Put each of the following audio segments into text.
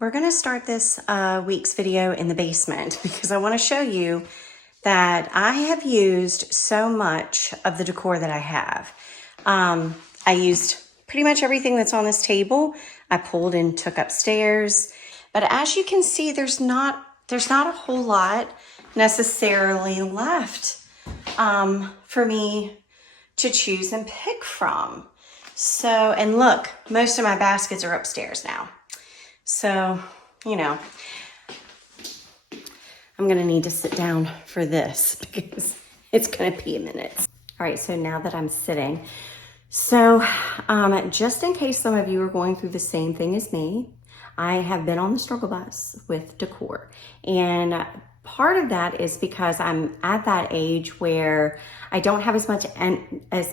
We're going to start this week's video in the basement because I want to show you that I have used so much of the decor that I have. I used pretty much everything that's on this table. I pulled and took upstairs, but as you can see, there's not a whole lot necessarily left for me to choose and pick from. So, and look, most of my baskets are upstairs now. So, you know, I'm going to need to sit down for this because it's going to be a minute. All right, so now that I'm sitting, so just in case some of you are going through the same thing as me, I have been on the struggle bus with decor. And part of that is because I'm at that age where I don't have as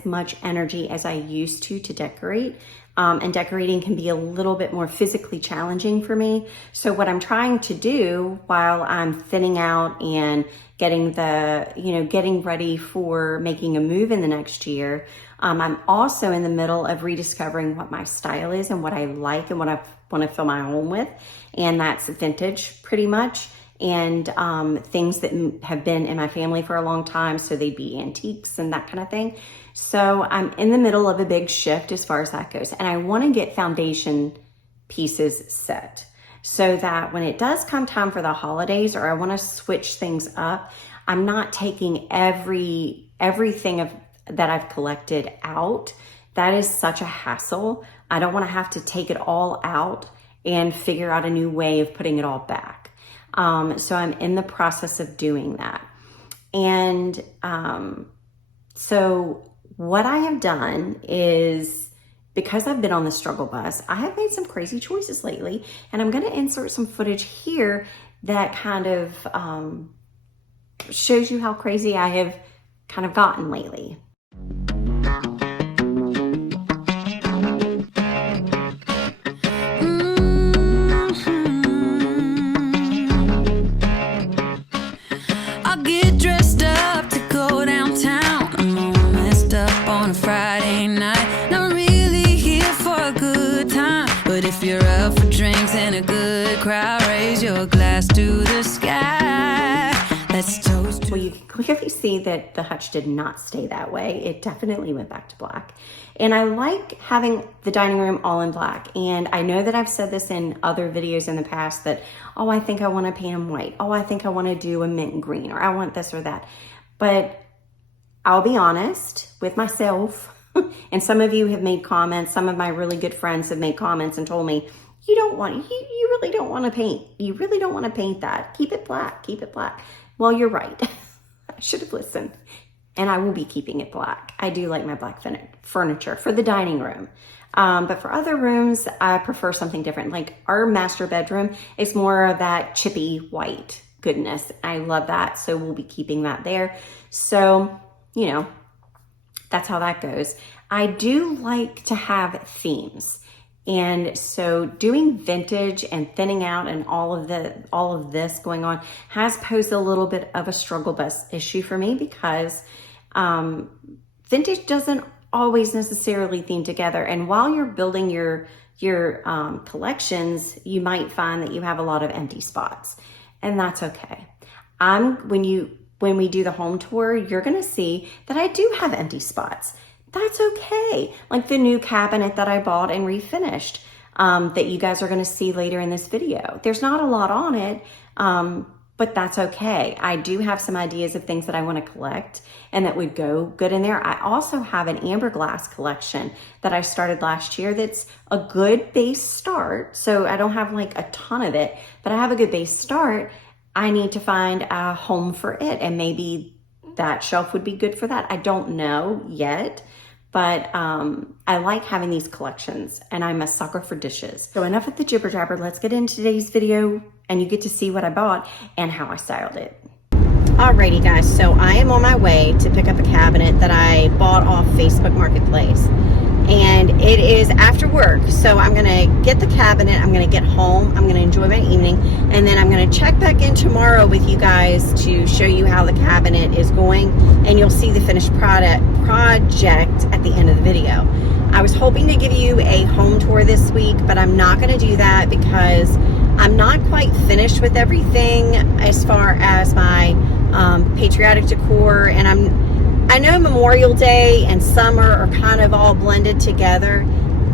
much energy as I used to decorate. And decorating can be a little bit more physically challenging for me. So what I'm trying to do while I'm thinning out and getting ready for making a move in the next year, I'm also in the middle of rediscovering what my style is and what I like and what I want to fill my home with. And that's vintage pretty much. And things that have been in my family for a long time, so they'd be antiques and that kind of thing. So I'm in the middle of a big shift as far as that goes, and I want to get foundation pieces set so that when it does come time for the holidays or I want to switch things up, I'm not taking everything that I've collected out. That is such a hassle. I don't want to have to take it all out and figure out a new way of putting it all back. So I'm in the process of doing that. And so what I have done is, because I've been on the struggle bus, I have made some crazy choices lately, and I'm going to insert some footage here that kind of shows you how crazy I have kind of gotten lately. Friday night, not really here for a good time, but if you're up for drinks and a good crowd, raise your glass to the sky. Let's toast. Well, you can clearly see that the hutch did not stay that way. It definitely went back to black. And I like having the dining room all in black. And I know that I've said this in other videos in the past that, oh, I think I want to paint them white. Oh, I think I want to do a mint green, or I want this or that. But I'll be honest with myself, and some of you have made comments, some of my really good friends have made comments and told me, you really don't want to paint. You really don't want to paint that. Keep it black, keep it black. Well, you're right. I should have listened. And I will be keeping it black. I do like my black furniture for the dining room. But for other rooms, I prefer something different. Like our master bedroom is more of that chippy white goodness. I love that. So we'll be keeping that there. So, you know, that's how that goes. I do like to have themes. And so doing vintage and thinning out and all of this going on has posed a little bit of a struggle bus issue for me because vintage doesn't always necessarily theme together. And while you're building your collections, you might find that you have a lot of empty spots, and that's okay. When we do the home tour, you're going to see that I do have empty spots. That's okay. Like the new cabinet that I bought and refinished that you guys are going to see later in this video. There's not a lot on it, but that's okay. I do have some ideas of things that I want to collect and that would go good in there. I also have an amber glass collection that I started last year that's a good base start. So I don't have like a ton of it, but I have a good base start. I need to find a home for it, and maybe that shelf would be good for that. I don't know yet, but I like having these collections, and I'm a sucker for dishes. So enough of the jibber jabber. Let's get into today's video, and you get to see what I bought and how I styled it. Alrighty guys, so I am on my way to pick up a cabinet that I bought off Facebook Marketplace. And it is after work, so I'm gonna get the cabinet, I'm gonna get home, I'm gonna enjoy my evening, and then I'm gonna check back in tomorrow with you guys to show you how the cabinet is going, and you'll see the finished project at the end of the video. I was hoping to give you a home tour this week, but I'm not gonna do that because I'm not quite finished with everything as far as my patriotic decor, and I know Memorial Day and summer are kind of all blended together.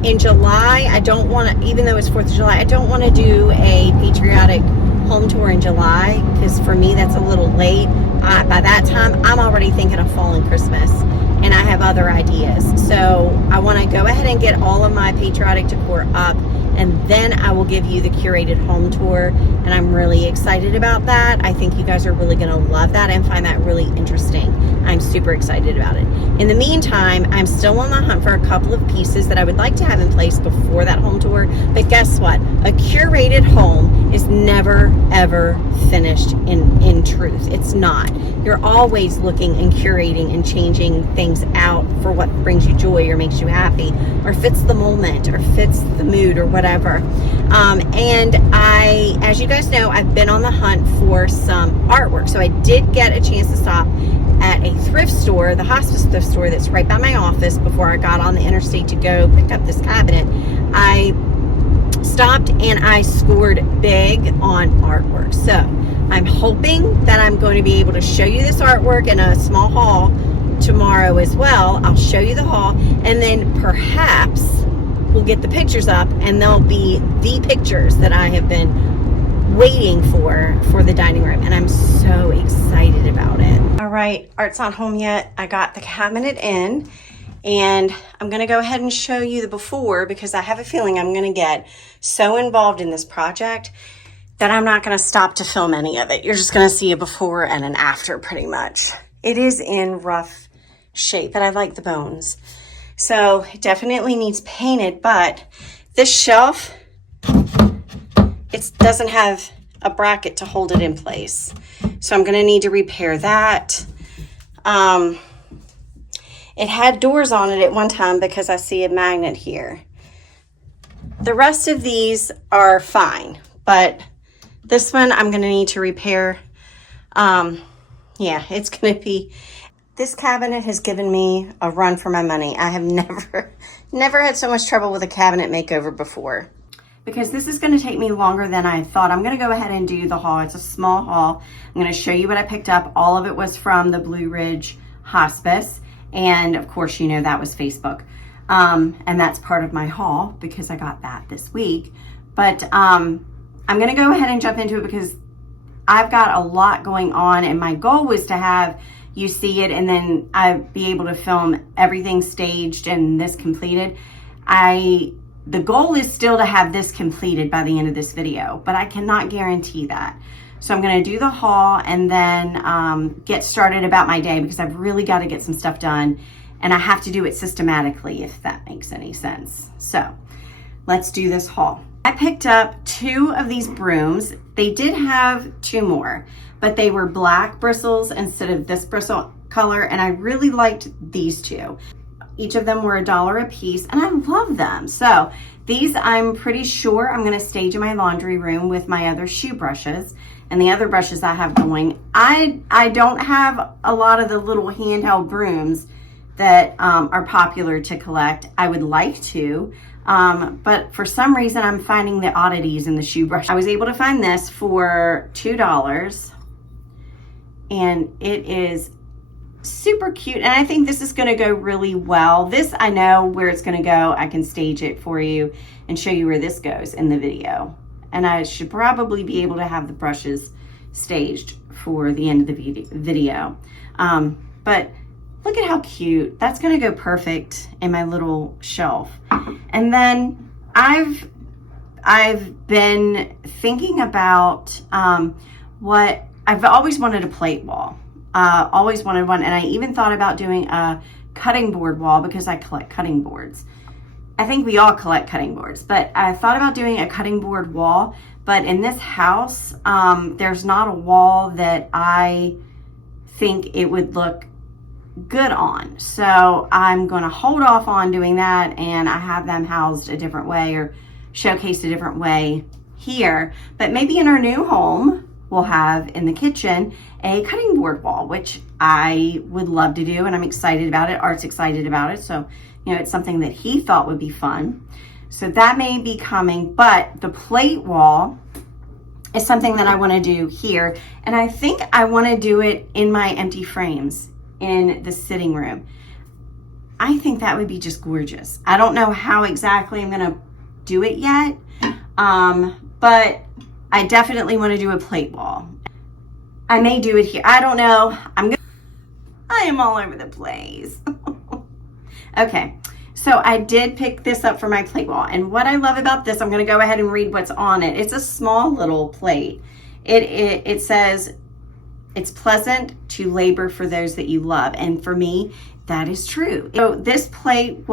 In July, I don't want to, even though it's 4th of July, I don't want to do a patriotic home tour in July, because for me that's a little late. By that time, I'm already thinking of fall and Christmas, and I have other ideas. So I want to go ahead and get all of my patriotic decor up, and then I will give you the curated home tour, and I'm really excited about that. I think you guys are really going to love that and find that really interesting. I'm super excited about it. In the meantime, I'm still on the hunt for a couple of pieces that I would like to have in place before that home tour, but guess what? A curated home is never, ever finished in truth. It's not. You're always looking and curating and changing things out for what brings you joy or makes you happy or fits the moment or fits the mood or whatever. And as you guys know, I've been on the hunt for some artwork. So I did get a chance to stop at a thrift store, the hospice thrift store that's right by my office, before I got on the interstate to go pick up this cabinet. I stopped and I scored big on artwork. So I'm hoping that I'm going to be able to show you this artwork in a small haul tomorrow as well. I'll show you the haul, and then perhaps we'll get the pictures up, and they'll be the pictures that I have been waiting for the dining room, and I'm so excited about it. All right, Art's not home yet. I got the cabinet in, and I'm gonna go ahead and show you the before, because I have a feeling I'm gonna get so involved in this project that I'm not gonna stop to film any of it. You're just gonna see a before and an after pretty much. It is in rough shape, but I like the bones. So it definitely needs painted, but this shelf, it doesn't have a bracket to hold it in place. So I'm gonna need to repair that. It had doors on it at one time because I see a magnet here. The rest of these are fine, but this one I'm gonna need to repair. Yeah, it's gonna be, this cabinet has given me a run for my money. I have never had so much trouble with a cabinet makeover before. Because this is going to take me longer than I thought, I'm going to go ahead and do the haul. It's a small haul. I'm going to show you what I picked up. All of it was from the Blue Ridge Hospice. And of course, you know, that was Facebook. And that's part of my haul because I got that this week. But I'm going to go ahead and jump into it because I've got a lot going on, and my goal was to have you see it and then I'd be able to film everything staged and this completed. The goal is still to have this completed by the end of this video, but I cannot guarantee that. So I'm going to do the haul and then get started about my day, because I've really got to get some stuff done, and I have to do it systematically, if that makes any sense. So let's do this haul. I picked up 2 of these brooms. They did have 2 more, but they were black bristles instead of this bristle color, and I really liked these 2. Each of them were $1 a piece, and I love them. So these, I'm pretty sure I'm going to stage in my laundry room with my other shoe brushes and the other brushes I have going. I don't have a lot of the little handheld brooms that are popular to collect. I would like to, but for some reason I'm finding the oddities in the shoe brush. I was able to find this for $2, and it is super cute, and I think this is going to go really well. This, I know where it's going to go. I can stage it for you and show you where this goes in the video, and I should probably be able to have the brushes staged for the end of the video. But look at how cute. That's going to go perfect in my little shelf. And then I've been thinking about what I've always wanted, a plate wall. Always wanted one, and I even thought about doing a cutting board wall because I collect cutting boards. I think we all collect cutting boards, but I thought about doing a cutting board wall, but in this house, there's not a wall that I think it would look good on. So I'm going to hold off on doing that, and I have them housed a different way or showcased a different way here. But maybe in our new home, we'll have in the kitchen a cutting board wall, which I would love to do, and I'm excited about it. Art's excited about it, so you know, it's something that he thought would be fun. So that may be coming, but the plate wall, is something that I want to do here. And I think I want to do it in my empty frames in the sitting room. I think that would be just gorgeous. I don't know how exactly I'm going to do it yet, but I definitely want to do a plate wall. I may do it here. I don't know. I am all over the place. Okay, so I did pick this up for my plate wall. And what I love about this, I'm going to go ahead and read what's on it. It's a small little plate. It says, it's pleasant to labor for those that you love. And for me, that is true. So this plate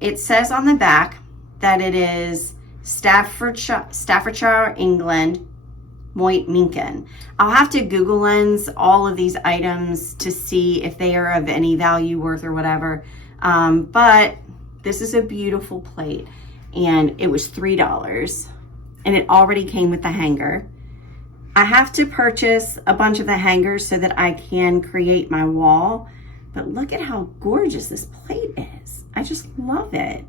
it says on the back that it is Staffordshire, England, Moit Minkin. I'll have to Google lens all of these items to see if they are of any value, worth, or whatever. But this is a beautiful plate, and it was $3, and it already came with the hanger. I have to purchase a bunch of the hangers so that I can create my wall, but look at how gorgeous this plate is. I just love it.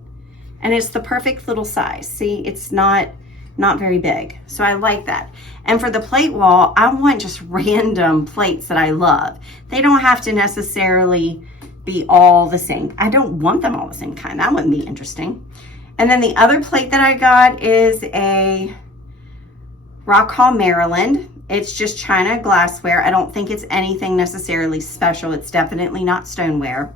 And it's the perfect little size. See, it's not very big. So I like that. And for the plate wall, I want just random plates that I love. They don't have to necessarily be all the same. I don't want them all the same kind. That wouldn't be interesting. And then the other plate that I got is a Rock Hall, Maryland. It's just china glassware. I don't think it's anything necessarily special. It's definitely not stoneware.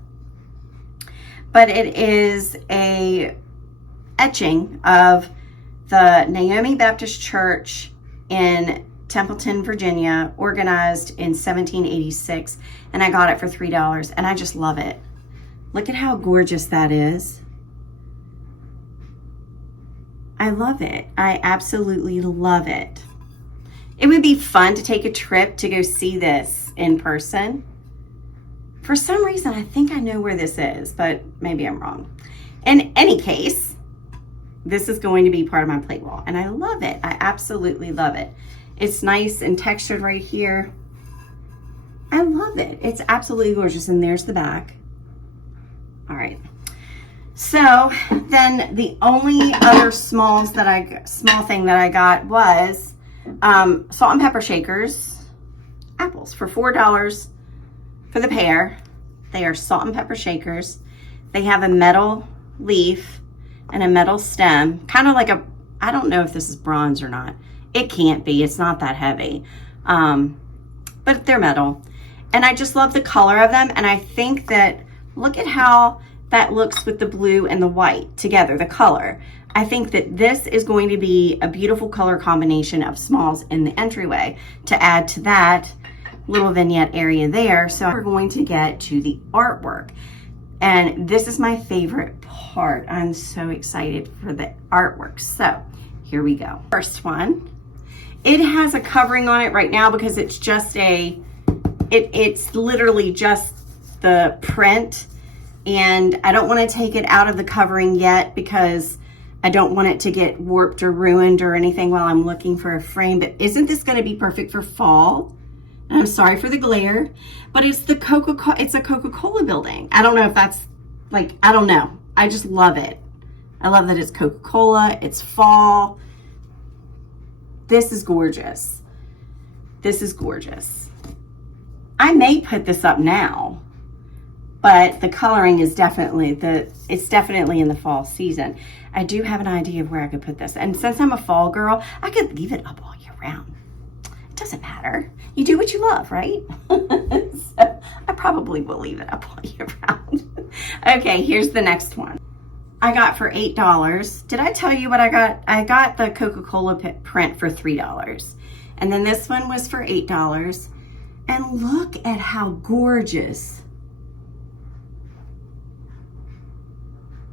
But it is a etching of the Naomi Baptist Church in Templeton, Virginia, organized in 1786, and I got it for $3, and I just love it. Look at how gorgeous that is. I love it. I absolutely love it. It would be fun to take a trip to go see this in person. For some reason, I think I know where this is, but maybe I'm wrong. In any case, this is going to be part of my plate wall, and I love it. I absolutely love it. It's nice and textured right here. I love it. It's absolutely gorgeous, and there's the back. All right. So then the only other small thing that I got was salt and pepper shakers, apples for $4 for the pair. They are salt and pepper shakers. They have a metal leaf and a metal stem, kind of like I don't know if this is bronze or not. It can't be, it's not that heavy. But they're metal. And I just love the color of them. And I think that, look at how that looks with the blue and the white together, the color. I think that this is going to be a beautiful color combination of smalls in the entryway to add to that little vignette area there. So we're going to get to the artwork. And this is my favorite part. I'm so excited for the artwork. So here we go. First one, it has a covering on it right now because it's just it's literally just the print. And I don't want to take it out of the covering yet because I don't want it to get warped or ruined or anything while I'm looking for a frame. But isn't this going to be perfect for fall? And I'm sorry for the glare, but it's a Coca-Cola building. I don't know if that's I don't know. I just love it. I love that it's Coca-Cola, it's fall. This is gorgeous. This is gorgeous. I may put this up now, but the coloring is definitely in the fall season. I do have an idea of where I could put this. And since I'm a fall girl, I could leave it up all year round. It doesn't matter. You do what you love, right? So I probably will leave it up all year round. Okay, here's the next one. I got for $8. Did I tell you what I got? I got the Coca-Cola print for $3. And then this one was for $8. And look at how gorgeous.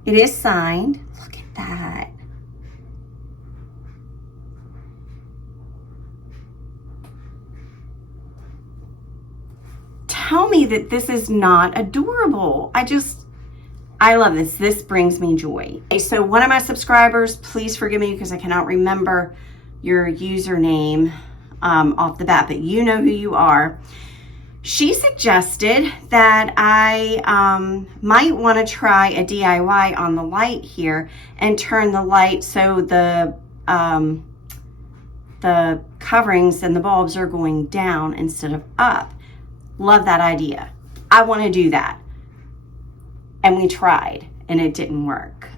It is signed. Look at that. Tell me that this is not adorable. I love this. This brings me joy. Okay, so one of my subscribers, please forgive me because I cannot remember your username off the bat, but you know who you are. She suggested that I might want to try a DIY on the light here and turn the light so the coverings and the bulbs are going down instead of up. Love that idea. I want to do that. And we tried and it didn't work.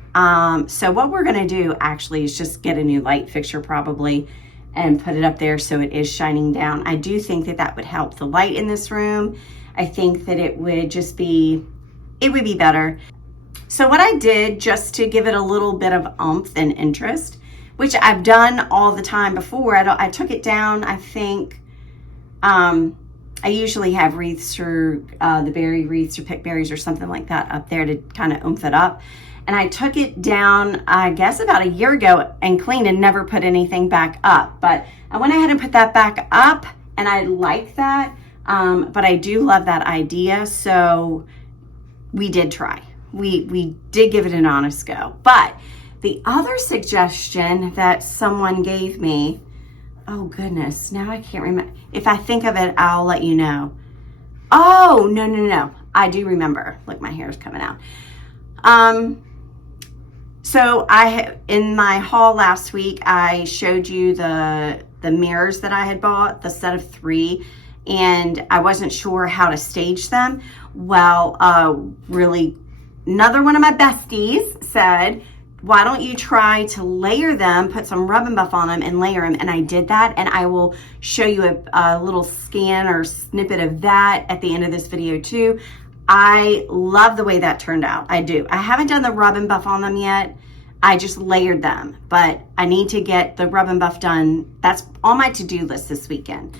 So what we're going to do actually is just get a new light fixture probably and put it up there so it is shining down. I do think that that would help the light in this room. I think that it would just be, it would be better. So what I did just to give it a little bit of oomph and interest, which I've done all the time before, I took it down, I think, I usually have wreaths or the berry wreaths or pick berries or something like that up there to kind of oomph it up. And I took it down, I guess about a year ago and cleaned and never put anything back up. But I went ahead and put that back up and I like that. But I do love that idea. So we did try. We did give it an honest go. But the other suggestion that someone gave me, oh goodness, now I can't remember. If I think of it, I'll let you know. Oh, no. I do remember. Look, my hair is coming out. So in my haul last week, I showed you the mirrors that I had bought, the set of 3, and I wasn't sure how to stage them. Well, really, another one of my besties said, why don't you try to layer them, put some rub and buff on them and layer them? And I did that, and I will show you a little scan or snippet of that at the end of this video too. I love the way that turned out. I do. I haven't done the rub and buff on them yet. I just layered them, but I need to get the rub and buff done. That's on my to-do list this weekend.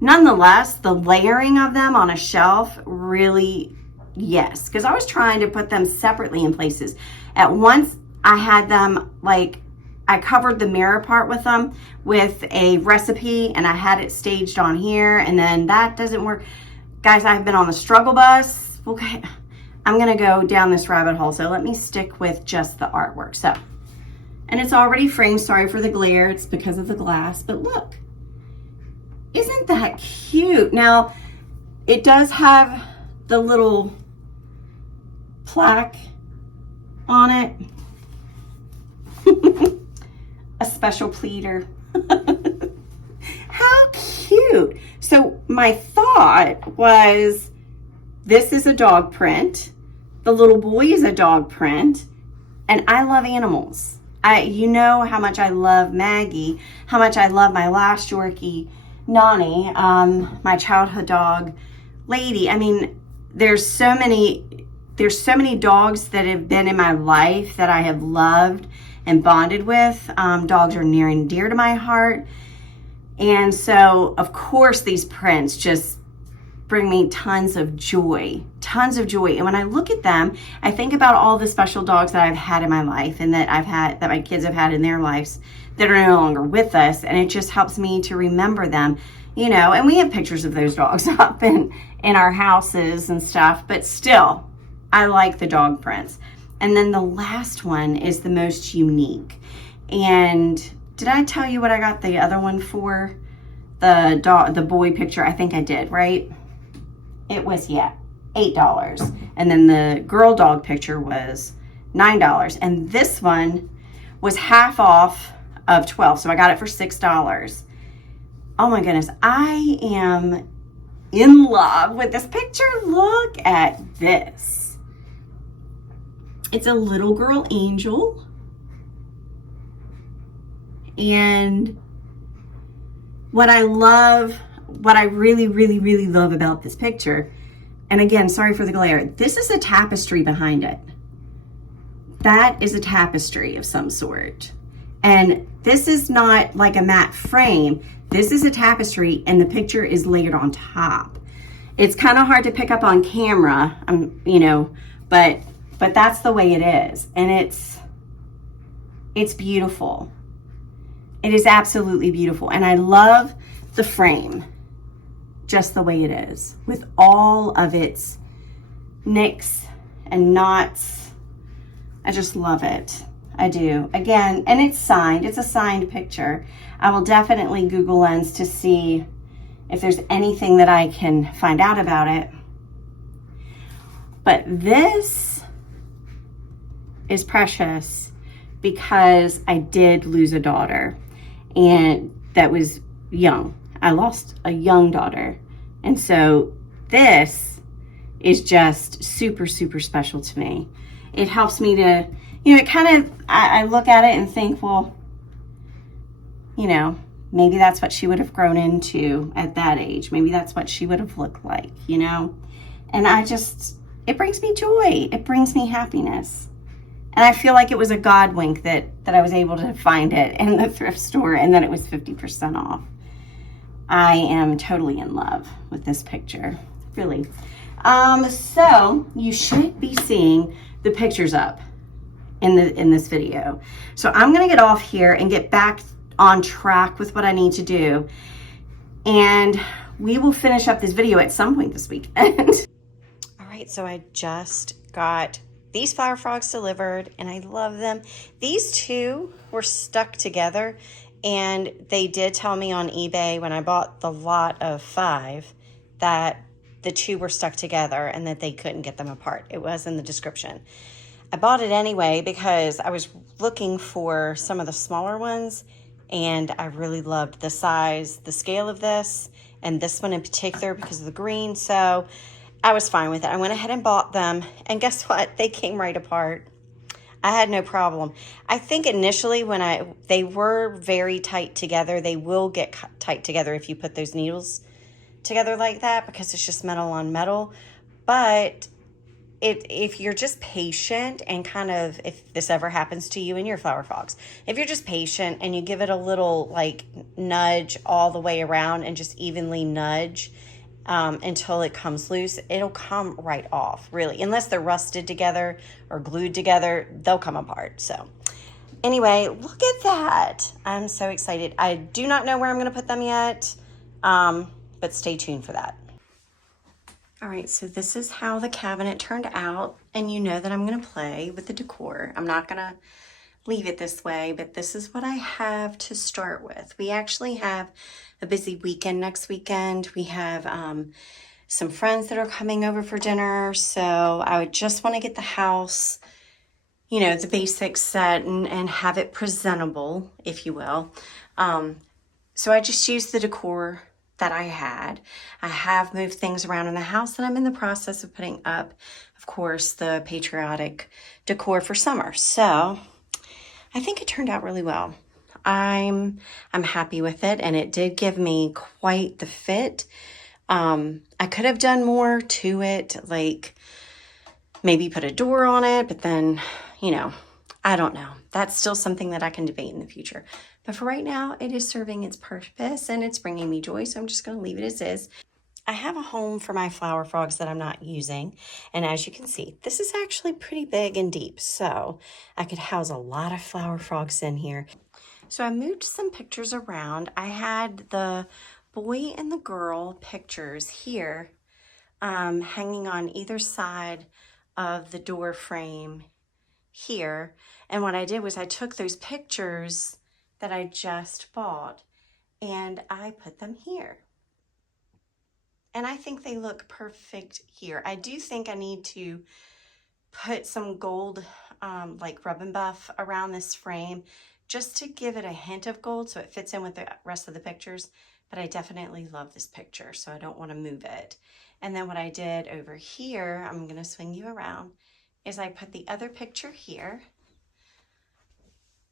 Nonetheless, the layering of them on a shelf really, yes, because I was trying to put them separately in places. At once, I had them like, I covered the mirror part with them with a recipe and I had it staged on here, and then that doesn't work. Guys, I've been on the struggle bus. Okay, I'm gonna go down this rabbit hole, so let me stick with just the artwork. So, and it's already framed, sorry for the glare, it's because of the glass, but look, isn't that cute? Now, it does have the little plaque on it. A special pleater. How cute. So my thought was, this is a dog print. The little boy is a dog print. And I love animals. You know how much I love Maggie, how much I love my last Yorkie, Nani, my childhood dog, Lady. I mean, there's so many dogs that have been in my life that I have loved and bonded with. Dogs are near and dear to my heart. And so, of course, these prints just bring me tons of joy. And when I look at them, I think about all the special dogs that I've had in my life and that that my kids have had in their lives that are no longer with us. And it just helps me to remember them, you know, and we have pictures of those dogs up in our houses and stuff, but still, I like the dog prints. And then the last one is the most unique. And did I tell you what I got the other one for? The boy picture, I think I did, right? It was, yeah, $8. And then the girl dog picture was $9. And this one was half off of $12. So I got it for $6. Oh my goodness, I am in love with this picture. Look at this. It's a little girl angel. And what I really, really, really love about this picture, and again, sorry for the glare, this is a tapestry behind it. That is a tapestry of some sort. And this is not like a matte frame. This is a tapestry and the picture is layered on top. It's kind of hard to pick up on camera, you know, but that's the way it is. And it's beautiful. It is absolutely beautiful. And I love the frame just the way it is, with all of its nicks and knots. I just love it. I do. Again, and it's signed. It's a signed picture. I will definitely Google Lens to see if there's anything that I can find out about it. But this is precious because I did lose a daughter, and that was young. I lost a young daughter. And so this is just super, super special to me. It helps me to, it kind of, I look at it and think, well, maybe that's what she would have grown into at that age. Maybe that's what she would have looked like, And it brings me joy. It brings me happiness. And I feel like it was a God wink that I was able to find it in the thrift store and that it was 50% off. I am totally in love with this picture, really. So you should be seeing the pictures up in this video. So I'm gonna get off here and get back on track with what I need to do. And we will finish up this video at some point this weekend. All right, so I just got these flower frogs delivered and I love them. These two were stuck together and they did tell me on eBay when I bought the lot of 5 that the two were stuck together and that they couldn't get them apart. It was in the description. I bought it anyway because I was looking for some of the smaller ones and I really loved the size, the scale of this, and this one in particular because of the green. So I was fine with it. I went ahead and bought them, and guess what? They came right apart. I had no problem. I think initially when they were very tight together. They will get tight together if you put those needles together like that because it's just metal on metal. But if you're just patient and kind of, if this ever happens to you and your flower frogs, if you're just patient and you give it a little like nudge all the way around and just evenly nudge until it comes loose, it'll come right off, really. Unless they're rusted together or glued together, they'll come apart. So anyway, look at that. I'm so excited. I do not know where I'm going to put them yet, but stay tuned for that. All right, so this is how the cabinet turned out, and you know that I'm going to play with the decor. I'm not going to leave it this way, but this is what I have to start with. We actually have a busy weekend next weekend. We have some friends that are coming over for dinner, so I would just want to get the house, the basics set and have it presentable, if you will. So I just used the decor that I had. I have moved things around in the house and I'm in the process of putting up, of course, the patriotic decor for summer. So I think it turned out really well. I'm happy with it, and it did give me quite the fit. I could have done more to it, like maybe put a door on it, but then, I don't know. That's still something that I can debate in the future. But for right now, it is serving its purpose and it's bringing me joy, so I'm just going to leave it as is. I have a home for my flower frogs that I'm not using, and as you can see, this is actually pretty big and deep, so I could house a lot of flower frogs in here. So I moved some pictures around. I had the boy and the girl pictures here hanging on either side of the door frame here, and what I did was I took those pictures that I just bought and I put them here. And I think they look perfect here. I do think I need to put some gold, like rub and buff around this frame just to give it a hint of gold so it fits in with the rest of the pictures. But I definitely love this picture, so I don't want to move it. And then what I did over here, I'm going to swing you around, is I put the other picture here.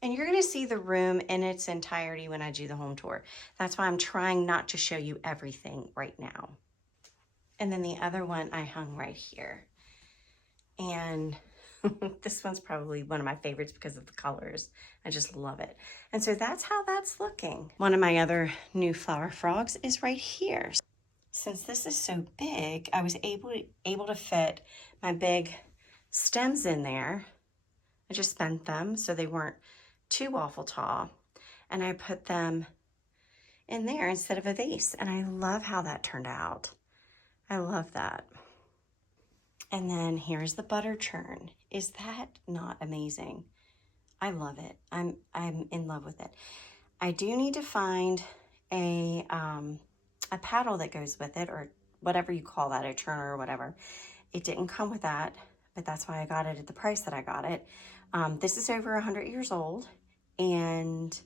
And you're going to see the room in its entirety when I do the home tour. That's why I'm trying not to show you everything right now. And then the other one I hung right here. And this one's probably one of my favorites because of the colors. I just love it. And so that's how that's looking. One of my other new flower frogs is right here. Since this is so big, I was able to fit my big stems in there. I just bent them so they weren't too awful tall, and I put them in there instead of a vase, and I love how that turned out. I love that. And then here's the butter churn. Is that not amazing? I love it. I'm in love with it. I do need to find a paddle that goes with it, or whatever you call that, a churner or whatever. It didn't come with that, but that's why I got it at the price that I got it. This is over 100 years old, and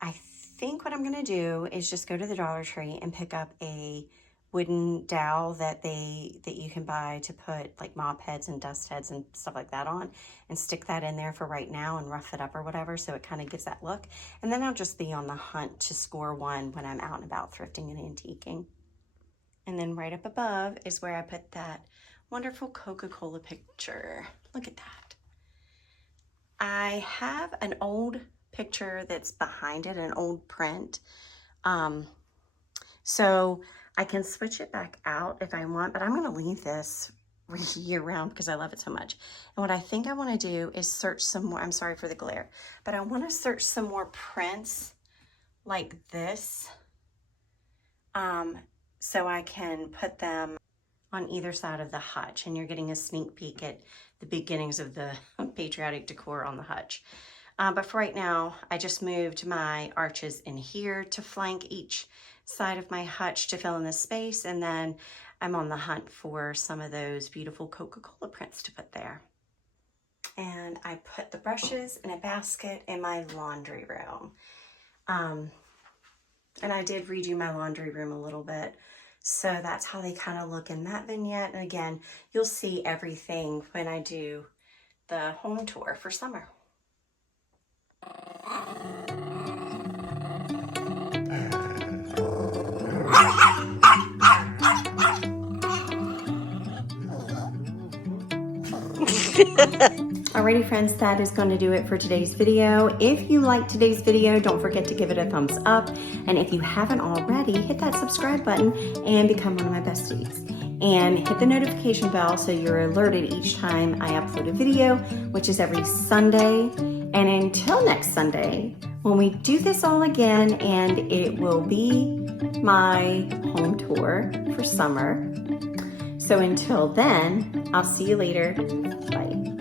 I think what I'm gonna do is just go to the Dollar Tree and pick up a wooden dowel that you can buy to put like mop heads and dust heads and stuff like that on, and stick that in there for right now and rough it up or whatever, so it kind of gives that look. And then I'll just be on the hunt to score one when I'm out and about thrifting and antiquing. And then right up above is where I put that wonderful Coca-Cola picture. Look at that. I have an old picture that's behind it, an old print. So I can switch it back out if I want, but I'm gonna leave this year round because I love it so much. And what I think I wanna do is search some more, I'm sorry for the glare, but I wanna search some more prints like this, so I can put them on either side of the hutch, and you're getting a sneak peek at the beginnings of the patriotic decor on the hutch. But for right now, I just moved my arches in here to flank each side of my hutch to fill in the space, and then I'm on the hunt for some of those beautiful Coca-Cola prints to put there. And I put the brushes in a basket in my laundry room. And I did redo my laundry room a little bit, so that's how they kind of look in that vignette. And again, you'll see everything when I do the home tour for summer. Alrighty friends, that is going to do it for today's video. If you liked today's video, don't forget to give it a thumbs up. And if you haven't already, hit that subscribe button and become one of my besties. And hit the notification bell so you're alerted each time I upload a video, which is every Sunday. And until next Sunday, when we do this all again, and it will be my home tour for summer. So until then, I'll see you later. Bye.